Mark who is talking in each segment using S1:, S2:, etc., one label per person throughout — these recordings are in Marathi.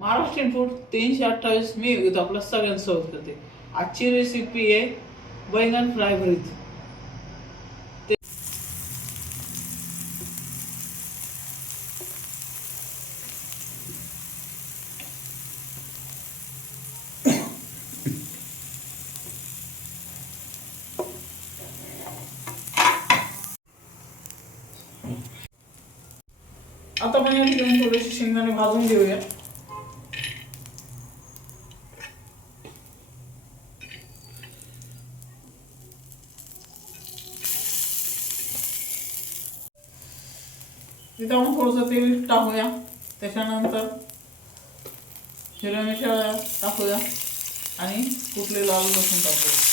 S1: महाराष्ट्रीयन फूड तीनशे अठ्ठावीस मी योगिता आपल्या सगळ्यांसोबत करते. आजची रेसिपी आहे बैंगन फ्राय भरीत. आता आपण या ठिकाणी थोडेसे शेंगदाणे भाजून घेऊया. तिथं आपण थोडंसं तेल टाकूया. त्याच्यानंतर हिरव्या मिरच्या टाकूया. आणि कुठले लाल लसूण टाकूया.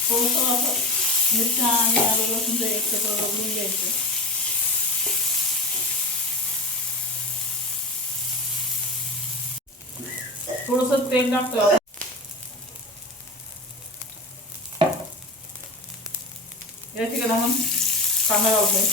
S1: थोडंसं असं मिरच्या आणि आलं लसूण ते एकत्र रगडून घ्यायचं थोडंसं तेल टाकतो आपण. या ठिकाणी आपण कांदा घालतोय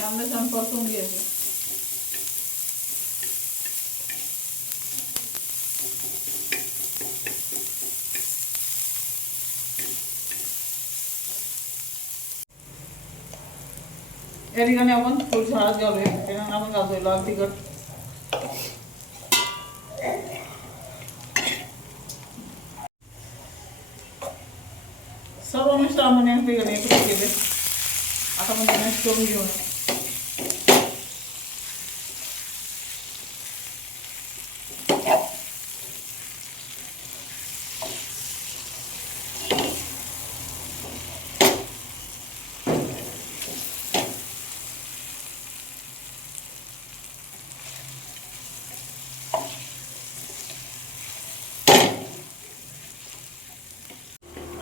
S1: छान परतून घ्यायचे. या ठिकाणी आपण थोडीशी हळद घालूया. त्याच्यानंतर आपण घालतोय लाल तिखट. सर्व मिश्रण आपण या ठिकाणी एकत्र केले. आता आपण त्यांना करून घेऊया.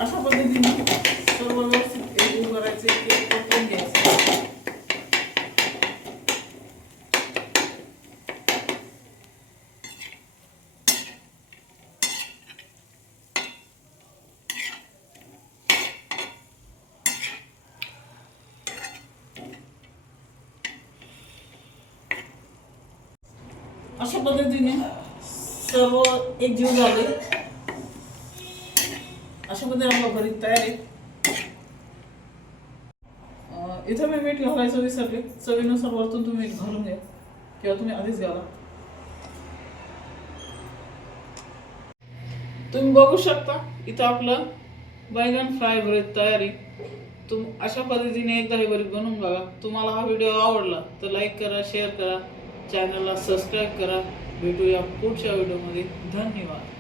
S1: अशा पद्धतीने सर्व व्यवस्थित एकजीव करायचे ते परतून घ्यायचे अशा पद्धतीने सर्व एकजीव झाले अशा अशामध्ये आपलं भरीत तयार आहे. इथं मी मीठ घालायचं विसरले. चवीनुसार वरतून तुम्ही मीठ घालून घ्या. किंवा तुम्ही आधीच घाला. तुम्ही बघू शकता इथं आपलं बैगन फ्राय भरीत तयारी तुम अशा पद्धतीने एकदा हे भरीत बनवून बघा. तुम्हाला हा व्हिडिओ आवडला तर लाईक करा शेअर करा. चॅनलला सबस्क्राईब करा. भेटूया पुढच्या व्हिडिओमध्ये. धन्यवाद.